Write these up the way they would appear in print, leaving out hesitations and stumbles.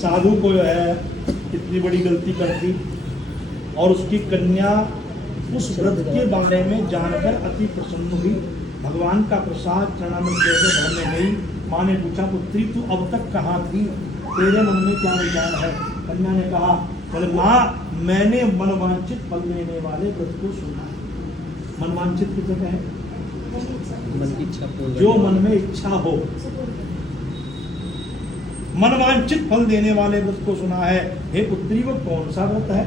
साधु को जो है इतनी बड़ी गलती कर दी और उसकी कन्या उस व्रत के बारे में जानकर अति प्रसन्न हुई। भगवान का प्रसाद चरणामृत देकर घर में गई। माँ ने पूछा, पुत्री तू अब तक कहाँ थी, तेरे मन में क्या विचार है? कन्या ने कहा, बोले माँ मैंने मनवांछित फल देने वाले व्रत को सुना। मनवांछित किसे कहें? मन की इच्छा पूर्ण, जो मन में इच्छा हो। मनवांछित फल देने वाले व्रत को सुना है। हे पुत्री वो कौन सा व्रत है?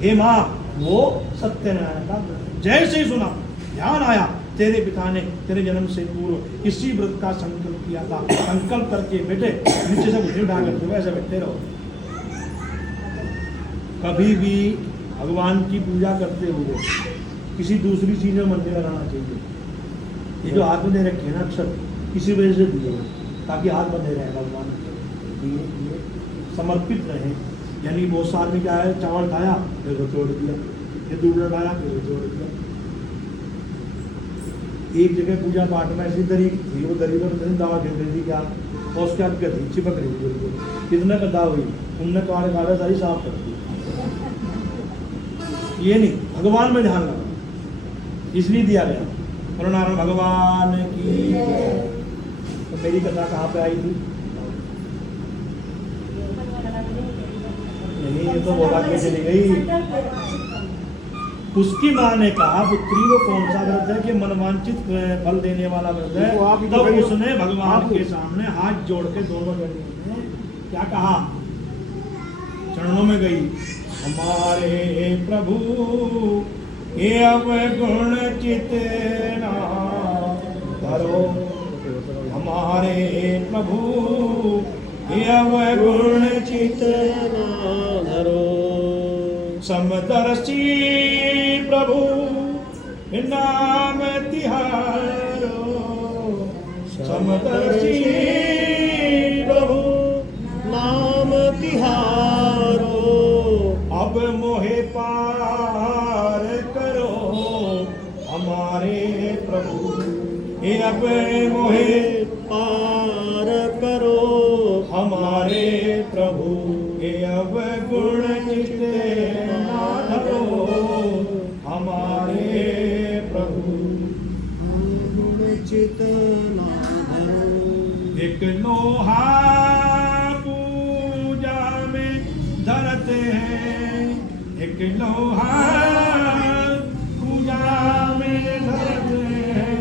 हे माँ वो सत्यनारायण का व्रत। जैसे ही सुना ध्यान आया, तेरे पिता ने तेरे जन्म से पूर्व इसी व्रत का संकल्प किया था। संकल्प करके बेटे नीचे से उठे उठा करते ऐसे बैठते रहो। कभी भी भगवान की पूजा करते हुए किसी दूसरी चीज में मन नहीं लगाना चाहिए। ये जो हाथ में दे रखे ना अक्षर किसी वजह से दिए ताकि हाथ बंधे रहे भगवान के दिए समर्पित रहे। यानी बहुत साल में क्या है, चावल खाया फिर वो छोड़ दिया, फिर दूसरा खाया फिर वो छोड़ दिया। एक जगह पूजा पाठ में ऐसी दरी थी, वो दरी पर दवा खेल रही थी क्या, और उसके बाद क्या थी, चिपक रही थी बिल्कुल। कितने गद्दा हुई, उनने काले काले सारी साफ कर दी। ये नहीं, भगवान में ध्यान लगा, इसलिए दिया गया। और नारायण भगवान की। तो मेरी कथा कहाँ पे आई थी? नहीं, ये तो बोला के चली गई। उसकी माँ ने कहा, पुत्री वो कौन सा व्रत है कि मनवांछित फल देने वाला व्रत है? तब उसने भगवान के सामने हाथ जोड़ के दोनों जगह में क्या कहा? चरणों में गई, हमारे प्रभु ये अवगुण चित ना धरो, हमारे प्रभु ये अवगुण चित ना धरो। समदर्शी प्रभु नाम तिहारो, समदर्शी प्रभु नाम तिहारो। अब मोहे पार करो हमारे प्रभु, ये अब मोहे पार करो हमारे प्रभु, ये अब गुण चिते ना धरो हमारे प्रभु, गुण चित ना धरो। एक लोहा पूजा में धरते हैं, एक लोहा पूजा में धरते हैं,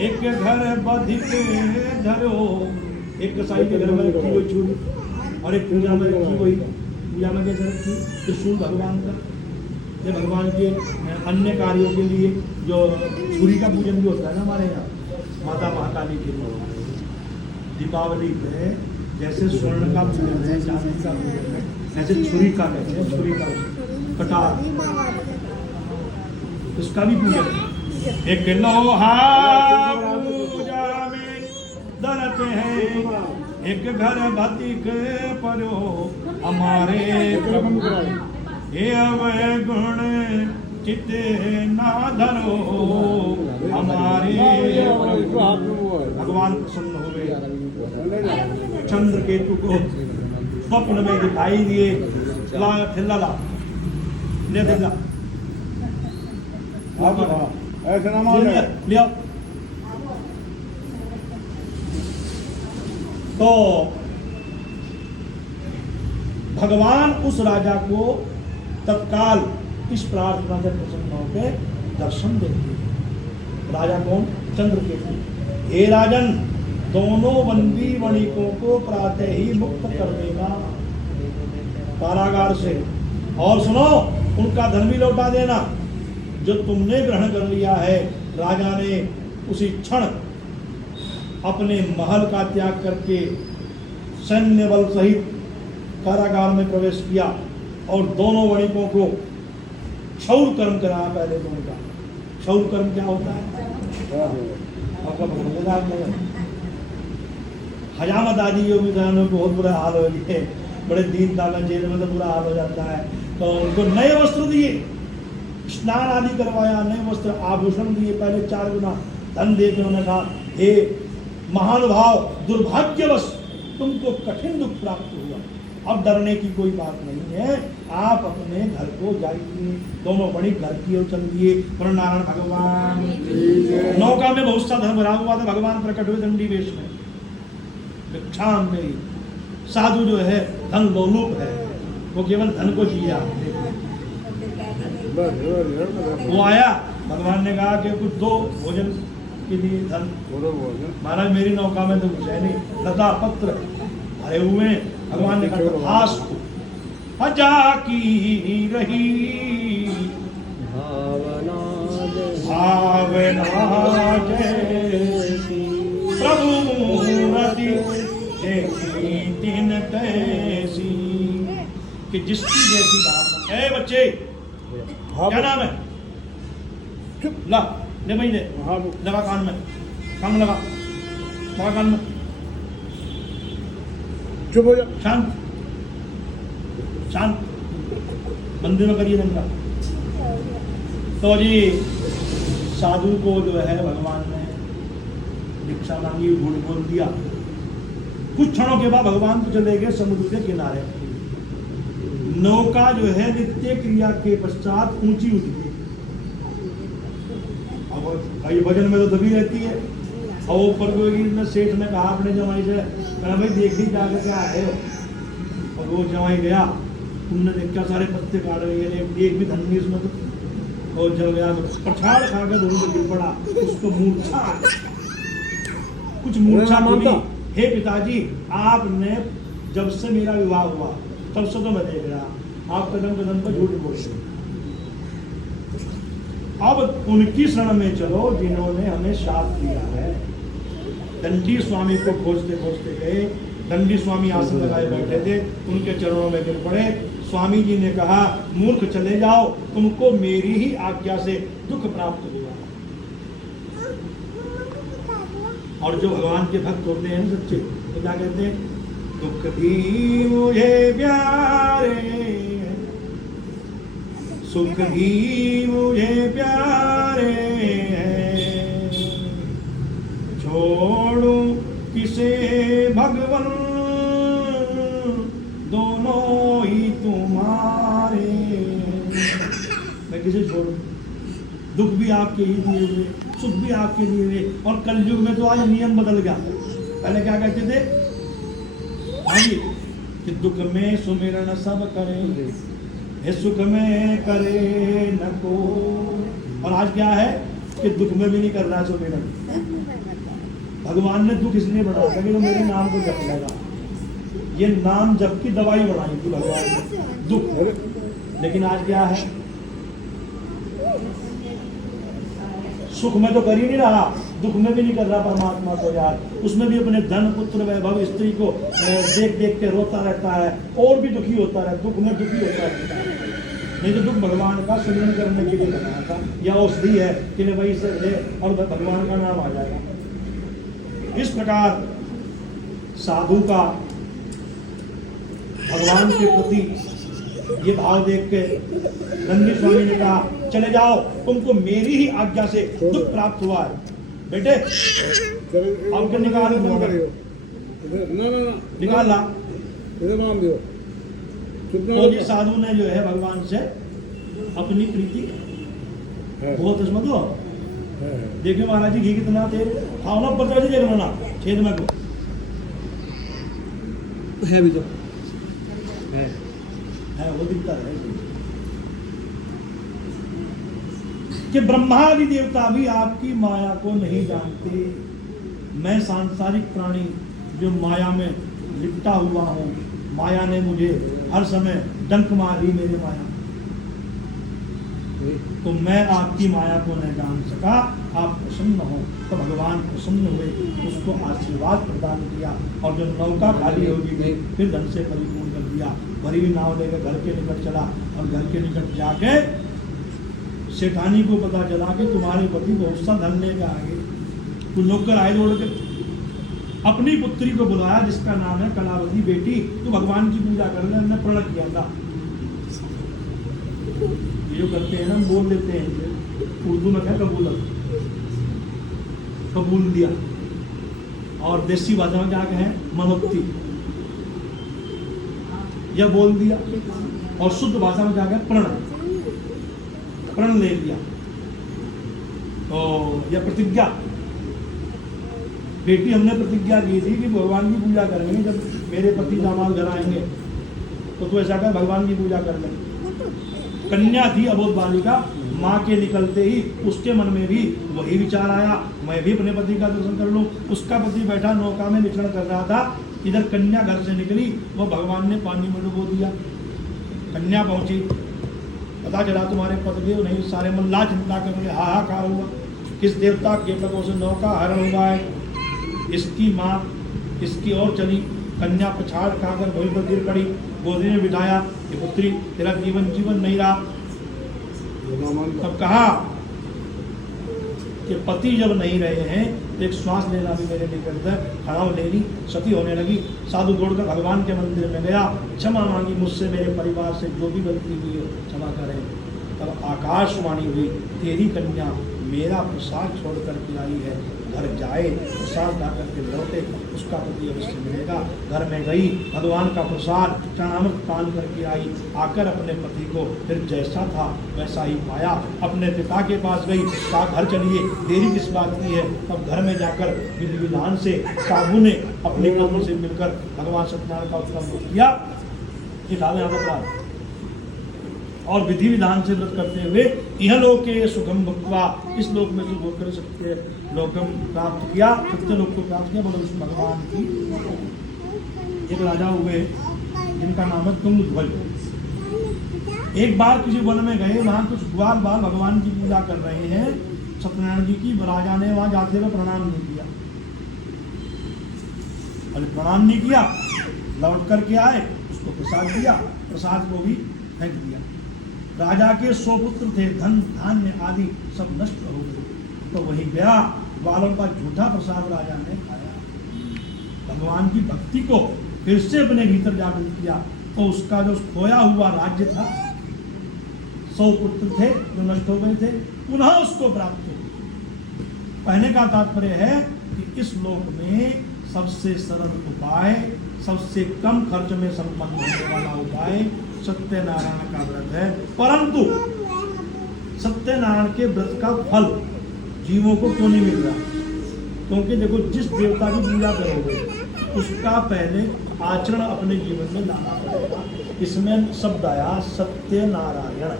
एक घर बधिक धरो। एक कसाई के घर में रखी हुई छुरी और एक पूजा में रखी हुई, पूजा में कैसे रखी? त्रिशूल भगवान का। ये भगवान के अन्य कार्यों के लिए जो छुरी का पूजन भी होता है ना हमारे यहाँ, माता महाकाली के लिए। दीपावली पे जैसे स्वर्ण का पूजन है, चांदी का पूजन है, ऐसे छुरी का कहते हैं, छुरी का कटार, उसका भी पूजन है। एक लोहा पूजा में धरते हैं, एक घर भतिक परो हमारे प्रभु, ये अवगुण चिते ना धरो हमारे प्रभु। भगवान प्रसन्न हुए। चंद्र केतु को स्वप्न में दिखाई दिए, ऐसे ना लिया। तो भगवान उस राजा को तत्काल इस प्रार्थना से प्रसन्न होकर दर्शन देते। राजा कौन? चंद्रकेतु। हे राजन, दोनों बंदी वणिकों को प्रातः ही मुक्त कर देगा कारागार से, और सुनो उनका धन भी लौटा देना जो तुमने ग्रहण कर लिया है। राजा ने उसी क्षण अपने महल का त्याग करके सैन्य बल सहित कारागार में प्रवेश किया और दोनों वणिकों को क्षौर कर्म कराया। पहले तो उनका क्षौर कर्म क्या होता है आपका पता? हजामत आदि जो भी में बहुत बुरा हाल हो गए, बड़े दीन दामन जेल में तो बुरा हाल हो जाता है। तो उनको नए वस्त्र दिए, स्नान आदि करवाया, नए वस्त्र आभूषण दिए, पहले 4 गुना धन दे के उन्होंने कहा, हे महानुभाव, दुर्भाग्यवश तुमको कठिन दुख प्राप्त हुआ, अब डरने की कोई बात नहीं है, आप अपने घर को जाइए। दोनों बड़ी घर की ओर चल दिए। नारायण भगवान नौका में बहुत सा धन भरा हुआ था, भगवान प्रकट हुए दंडी वेश में। भिक्षाम में ही साधु जो है धन लोलुप है, वो केवल धन को जिया। वो आया, भगवान ने कहा कि कुछ दो भोजन के लिए धन। महाराज मेरी नौका में तो कुछ है नहीं, लता पत्र भरे हुए। भगवान ने कहा तथास्तु, अजा की रही भावना जैसी, प्रभु मूर्ति देखी दिन कैसी, कि जिसकी जैसी भावना। ए बच्चे क्या नाम है? ला ले भाई ले, लगा कान में, कान लगा कान में। चुप हो जा, शांत शांत, मंदिर में करिए दंगा। तो जी साधु को जो है भगवान ने दीक्षा मांगी, झूठ बोल दिया। कुछ क्षणों के बाद भगवान तो चले गए समुद्र के किनारे। नौका जो है नित्य क्रिया के पश्चात ऊंची उठ गई। अब भाई भजन में तो दबी रहती है। और ऊपर को सेठ ने कहा अपने जमाई से, कहा भाई देख ही जाकर क्या आए हो। और वो जमाई गया, उनने देखा सारे पत्ते काट गए, एक भी धन नहीं इसमें तो। और जल गया तो पछाड़ खा के दोनों गिर पड़ा, उसको मूर्छा, कुछ मूर्छा बोली। हे पिताजी, आपने जब से मेरा विवाह हुआ तब से तो मैं देख रहा आप कदम कदम पर झूठ बोल रहे। अब उनकी शरण में चलो जिन्होंने हमें शाप दिया है। दंडी स्वामी को खोजते खोजते गए। दंडी स्वामी आसन लगाए बैठे थे, उनके चरणों में गिर पड़े। स्वामी जी ने कहा, मूर्ख चले जाओ, तुमको मेरी ही आज्ञा से दुख प्राप्त हुआ। और जो भगवान के भक्त होते हैं सच्चे, तो क्या कहते हैं? दुख भी मुझे प्यारे, सुख भी मुझे प्यारे, छोड़ू किसे भगवन, दोनों ही तुम्हारे। मैं किसे छोड़ू? दुख भी आपके ही दिए हुए, सुख भी आपके दिए हुए। और कलयुग में तो आज नियम बदल गया। पहले क्या कहते थे? हाँ जी, कि दुख में सुमिरन सब करे, हे सुख में करे न को। और आज क्या है कि दुख में भी नहीं कर रहा सुमिरन। भगवान ने दुख इसलिए बढ़ाया था कि तो मेरे नाम को जप लेगा। ये नाम जप की दवाई बढ़ाई थी भगवान ने, दुख। लेकिन आज क्या है? सुख में तो कर ही नहीं रहा, दुख में भी नहीं कर रहा परमात्मा को यार। उसमें भी अपने धन पुत्र वैभव स्त्री को देख देख के रोता रहता है, और भी दुखी होता है, दुख में दुखी होता रहता है। नहीं तो दुख भगवान का सुमिरन करने के लिए बनाया था, या औषधि है कि नहीं भाई से ले और भगवान का नाम आ जाएगा। इस प्रकार साधु का भगवान के प्रति ये भाव देख के दंडी स्वामी ने कहा, चले जाओ, तुमको मेरी ही आज्ञा से दुख प्राप्त हुआ है। बेटे आपके निकाल निकाल ला। तो जी साधु ने जो है भगवान से अपनी प्रीति बहुत इसमें तो देखिए महाराज जी घी कितना थे, खाओ ना पता देख लो ना छेद में को है भी तो है वो दिखता है कि ब्रह्मादि देवता भी आपकी माया को नहीं जानते। मैं सांसारिक प्राणी जो माया में लिपटा हुआ हूँ, माया ने मुझे हर समय डंक मारी, मेरे माया, तो मैं आपकी माया को नहीं जान सका। आप प्रसन्न हो तो भगवान प्रसन्न हुए, उसको आशीर्वाद प्रदान किया, और जब नौका खाली होगी फिर धन से परिपूर्ण कर दिया। भरी हुई नाव लेकर घर के निकट चला, और घर के निकट जाके सेठानी को पता चला कि तुम्हारे पति बहुत सा धन लेकर आए। तो नौकर आए दौड़ के अपनी पुत्री को बुलाया जिसका नाम है कलावती, बेटी तो भगवान की पूजा करने हमने प्रण किया था। ये जो करते हैं ना, बोल देते हैं उर्दू में क्या कबूलत, कबूल दिया, और देसी भाषा में क्या कहें मनोक्ति। यह बोल दिया और शुद्ध भाषा में जाकर प्रण ले लिया। तो यह प्रतिज्ञा, बेटी हमने प्रतिज्ञा की थी कि भगवान की पूजा करेंगे, जब मेरे पति दामाद घर आएंगे तो तू ऐसा कर भगवान की पूजा कर ले। कन्या थी अबोध बालिका, माँ के निकलते ही उसके मन में भी वही विचार आया, मैं भी अपने पति का दर्शन कर लूं। उसका पति बैठा नौका में विचरण कर रहा था, इधर कन्या घर से निकली, वो भगवान ने पानी में डुबो दिया। कन्या पहुंची, पता चला तुम्हारे पतिदेव नहीं, सारे मन ला चिंता करके हाहाकार हुआ, किस देवता के पगों से नौका हरण हुआ है। इसकी माँ इसकी ओर चली, कन्या पछाड़ खाकर भूमि पर गिर पड़ी, गोदी में बिठाया कि पुत्री तेरा जीवन नहीं रहा। तब कहा कि पति जब नहीं रहे हैं तो एक श्वास लेना भी मेरे लिए व्यर्थ है। खड़ाव ले ली, सती होने लगी, साधु दौड़कर भगवान के मंदिर में गया, क्षमा मांगी, मुझसे मेरे परिवार से जो भी गलती हुई है क्षमा करें। तब आकाशवाणी हुई, तेरी कन्या मेरा प्रसाद छोड़ करके आई है, घर जाए प्रसाद ला करके लौटे, उसका पति अवश्य मिलेगा। घर में गई, भगवान का प्रसाद चरणामृत पान करके आई, आकर अपने पति को फिर जैसा था वैसा ही पाया। अपने पिता के पास गई, कहा घर चलिए, देरी किस बात की है। तब घर में जाकर विधि विधान से साधु ने अपनी पत्नी से मिलकर भगवान सत्यनारायण का उत्सव किया कि और विधि विधान से व्रत करते हुए यह लोक के सुखम भुक्त्वा, इस लोक में सुख होकर सत्य लोकम प्राप्त किया, सत्य लोक को प्राप्त किया। मतलब भगवान की एक राजा हुए जिनका नाम है तुंगध्वज। एक बार किसी वन में गए, वहां कुछ ग्वाल बाल भगवान की पूजा कर रहे हैं सत्यनारायण जी की। राजा ने वहां जाते हुए प्रणाम नहीं किया, और प्रणाम नहीं किया, लौट करके आए, उसको प्रसाद दिया, प्रसाद को भी फेंक दिया। राजा के 100 पुत्र थे, धन धान्य आदि सब नष्ट हो गए। तो वही गया, ग्वालों का झूठा प्रसाद राजा ने खाया। भगवान की भक्ति को फिर से अपने भीतर जागृत किया, तो उसका जो खोया हुआ राज्य था, 100 पुत्र थे जो नष्ट हो गए थे, पुनः उसको प्राप्त हो। कहने का तात्पर्य है कि इस लोक में सबसे सरल उपाय, सबसे कम खर्च में संपन्न होने वाला उपाय सत्यनारायण का व्रत है। परंतु सत्यनारायण के व्रत का फल जीवों को क्यों नहीं मिल रहा? क्योंकि देखो, जिस देवता की पूजा करोगे उसका पहले आचरण अपने जीवन में लाना पड़ेगा। इसमें शब्द आया सत्यनारायण,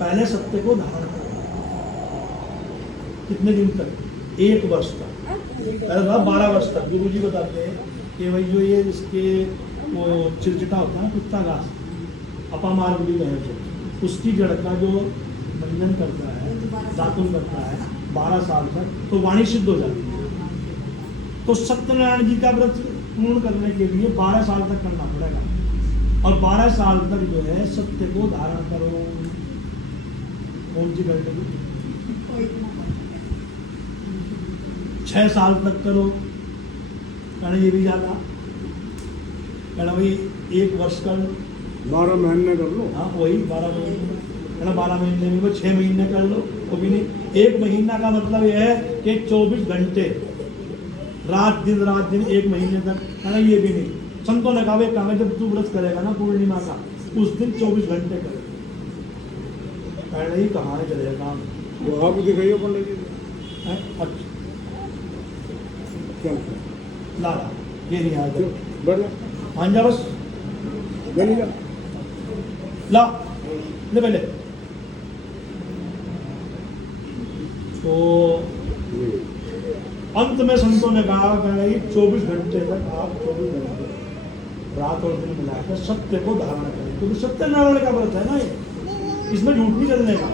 पहले सत्य को धारण करो। कितने दिन तक? 1 वर्ष तक, 12 वर्ष तक। गुरु जी बताते हैं कि भाई जो ये इसके वो चिरचिटा होता है ना, कुत्ता घास, अपामार्गली कहे, उसकी जड़ का जो मंजन करता है, दातुन करता है 12 साल तक, तो वाणी सिद्ध हो जाती है। तो सत्यनारायण जी का व्रत पूर्ण करने के लिए 12 साल तक करना पड़ेगा, और 12 साल तक जो है सत्य को धारण करो। कौन सी करके 6 साल तक करो, कहना ये भी ज्यादा, कहना भाई 1 वर्ष कर, 12 महीने कर लो। हाँ वही 12 महीने, कहना 12 महीने में 6 महीने कर लो, वो भी नहीं। 1 महीना का मतलब यह है कि 24 घंटे रात दिन 1 महीने तक, कहना ये भी नहीं। संतों ने कहा जब तू व्रत करेगा ना पूर्णिमा का, उस दिन 24 घंटे करे। कहना ही कहाँ है चलेगा काम, वो आप दिखाइए पंडित जी। अच्छा चल ला ये नहीं आ गया, बढ़िया, मान जा बस, जल्दी जा, ला ले पहले। तो अंत में संतों ने कहा कि 24 घंटे तक आप 24 घंटे रात और दिन मिलाकर सत्य को धारण करें, क्योंकि सत्यनारायण का व्रत है ना ये, इसमें झूठ नहीं चलने का।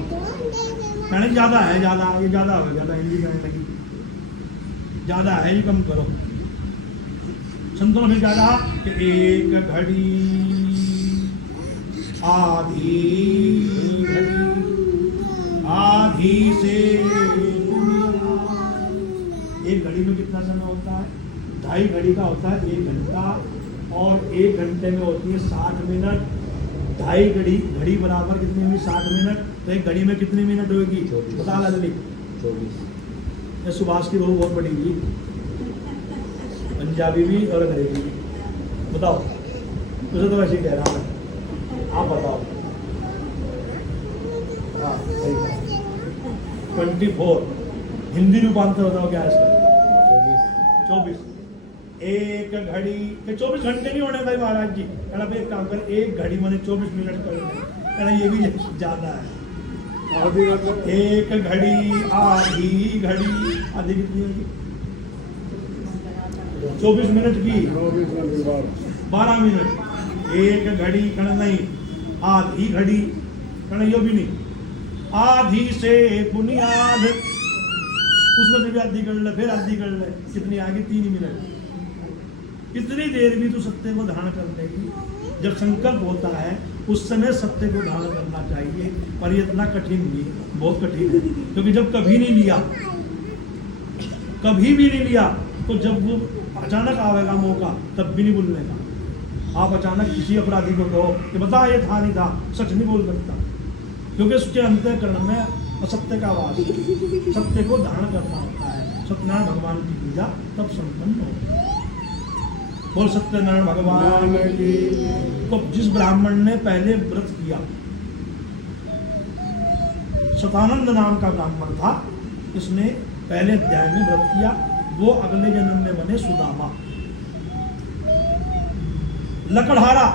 कहने ज्यादा है, ज्यादा ये ज्यादा हो, ज्यादा हिंदी कहने लगी, ज्यादा है ये कम करो। संतों ने फिर कहा कि 1 घड़ी आधी से 1 घड़ी में कितना समय होता है? 2.5 घड़ी का होता है 1 घंटा, और 1 घंटे में होती है 60 मिनट। 2.5 घड़ी बराबर कितनी हुई? 60 मिनट। तो 1 घड़ी में कितनी मिनट होगी? बता लल्ली। 24। सुभाष की बहू बहुत बड़ी हुई, पंजाबी भी और अंग्रेजी भी। बताओ उसे तो वैसे ही कह रहा हूँ, आप बताओ। हाँ सही है। 24 हिंदी रूपांतर बताओ क्या है इसका? 24। एक घड़ी ये 24 घंटे नहीं होने भाई महाराज जी। कहना भाई एक काम कर, एक घड़ी मैंने 24 मिनट कर दी। कहना ये भी ज्यादा है। आधी रात एक घड़ी आधी घड़ी, आधी कितनी होगी? 24 मिनट की 24 घंटे बाद 12 मिनट। एक घड़ी कहना नहीं, आधी घड़ी कहना यो भी नहीं, आधी से बुनियाद, उसमें से भी आधी कर ले, फिर आधी कर ले, कितनी आगे? 3 मिनट। इतनी देर भी तो सत्य को धारण करने की, जब संकल्प होता है उस समय सत्य को धारण करना चाहिए। पर ये इतना कठिन नहीं, बहुत कठिन है, क्योंकि जब कभी नहीं लिया, कभी भी नहीं लिया, तो जब वो अचानक आवेगा मौका तब भी नहीं बोलने का। आप अचानक किसी अपराधी को कहो कि बता ये था नहीं था, सच नहीं बोल सकता, क्योंकि उसके अंतःकरण में असत्य का वास है। सत्य को धारण करना होता है। सत्यनारायण भगवान की पूजा तब संपन्न होती है। बोल सत्यनारायण भगवान की। तो जिस ब्राह्मण ने पहले व्रत किया, शतानंद नाम का ब्राह्मण था, इसने पहले अध्याय में व्रत किया, वो अगले जन्म में बने सुदामा। लकड़हारा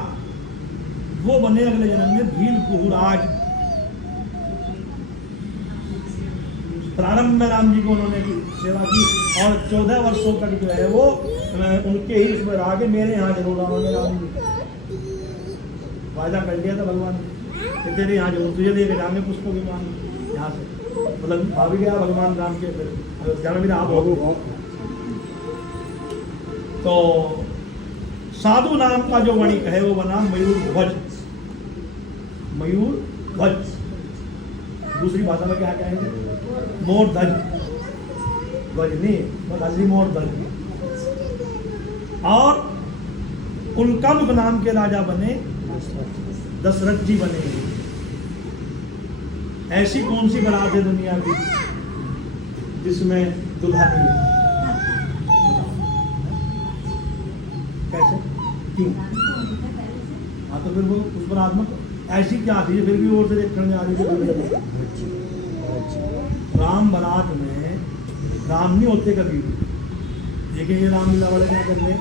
वो बने अगले जन्म में भील कुहुराज। प्रारंभ में राम जी को उन्होंने सेवा की और 14 वर्षों तक जो है वो उनके ही इसमें रहा के मेरे यहाँ जरूर आओगे राम जी। वायदा कर लिया था भगवान कि तेरे यहाँ जरूर, तुझे लेके जाएंगे पुष्प विमान यहाँ से। मतलब आ भी गया भगवान राम के, फिर जाना भी रहा हो। तो साधु नाम का जो वणिक है वो बना मयूर ध्वज। मयूर ध्वज दूसरी भाषा में क्या कहेंगे? मोर ध्वज। ध्वज नहीं, बस मोर ध्वज। और उनका मुख नाम के राजा बने दशरथ जी बने। ऐसी कौन सी बारात है दुनिया की जिसमें दुल्हा नहीं है? कैसे? क्यों? हाँ तो फिर वो उस बारात में ऐसी क्या थी फिर भी और से देखने जा रही थी? राम बारात में राम नहीं होते कभी भी। लेकिन ये रामलीला वाले क्या कर रहे?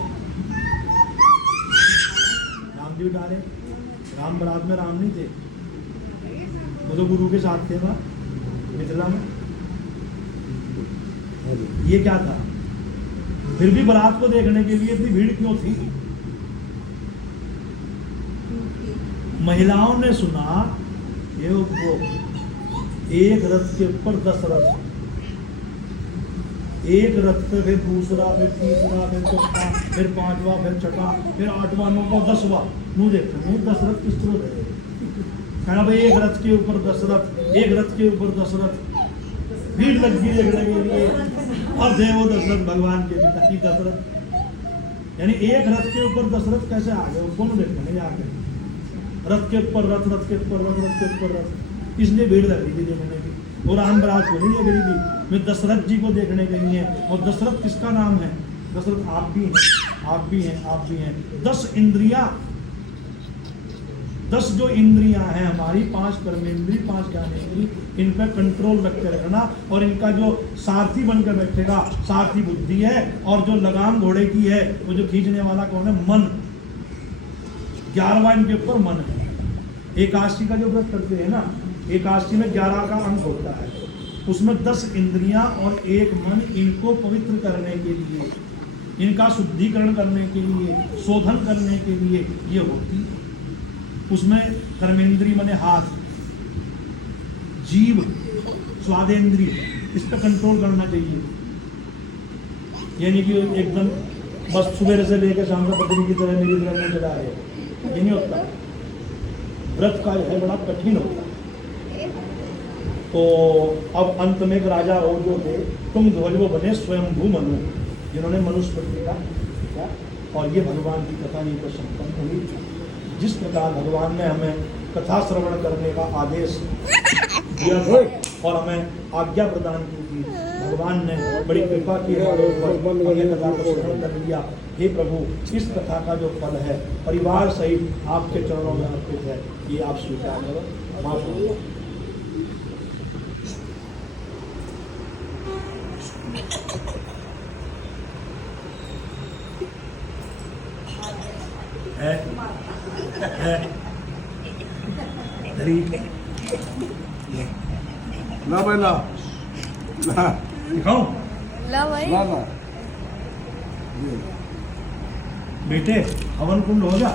राम जी उठा रहे। राम बारात में राम नहीं थे, वो तो गुरु के साथ थे ना मिथिला में। ये क्या था? फिर भी बारात को देखने के लिए इतनी भीड़ क्यों थी? महिलाओं ने सुना ये वो एक रथ के ऊपर 10 रथ, एक रथ पे फिर दूसरा, फिर तीसरा, फिर चौथा, फिर पांचवा, फिर छठा, फिर आठवां, नौवां, 10वां। मुझे देखते 10 रथ किस तरह है? कहना भाई एक रथ के ऊपर 10 रथ, एक रथ के ऊपर 10 रथ। भीड़ लग गई देखने के लिए। और थे वो दशरथ भगवान के पिता की दशरथ। यानी एक रथ के ऊपर 10 रथ कैसे आ गए? उनको देखने जाके रथ के ऊपर रथ, रथ के ऊपर रथ, रथ के ऊपर रथ। इसलिए भीड़ लग रही थी देखने की। वो राम बारात को नहीं लग रही थी, मैं दशरथ जी को देखने गई है। और दशरथ किसका नाम है? दशरथ आप भी हैं, आप भी हैं, आप भी हैं। 10 इंद्रियां, 10 जो इंद्रियां हैं हमारी, 5 कर्मेंद्री, 5 ज्ञानेंद्री, इन पर कंट्रोल रख के रखना। और इनका जो सारथी बनकर बैठेगा, सारथी बुद्धि है। और जो लगाम घोड़े की है, वो जो खींचने वाला कौन है? मन। 11वां इनके ऊपर मन है। एकादशी का जो व्रत करते हैं ना, एकादशी में 11 का अंक होता है, उसमें 10 इंद्रियां और 1 मन, इनको पवित्र करने के लिए, इनका शुद्धिकरण करने के लिए, शोधन करने के लिए ये होती है। उसमें कर्मेंद्री माने हाथ, जीभ, स्वादेंद्रिय, इस पर कंट्रोल करना चाहिए। यानी कि एकदम बस सुबह से लेकर शाम का पत्नी की तरह मेरी तरह में चढ़ा रहे, ये नहीं होता। व्रत का है बड़ा कठिन होता है। तो अब अंत में एक राजा और जो थे तुम ध्वज, वो बने स्वयंभू मनु, जिन्होंने मनुस्मृति का क्या, और ये भगवान की कथा नहीं पर संपन्न हुई। जिस प्रकार भगवान ने हमें कथा श्रवण करने का आदेश दिया था और हमें आज्ञा प्रदान की थी, भगवान भगवान ने बड़ी कृपा की हमारे ऊपर, हमने कथा को श्रवण कर लिया। हे प्रभु, इस कथा का जो फल है परिवार सहित आपके चरणों में अर्पित है, ये आप स्वीकार करो, माफ करो। है धरी ना भाई ना ना दिखाऊं ला भाई ना ना बेटे, हवन कुंड हो गया।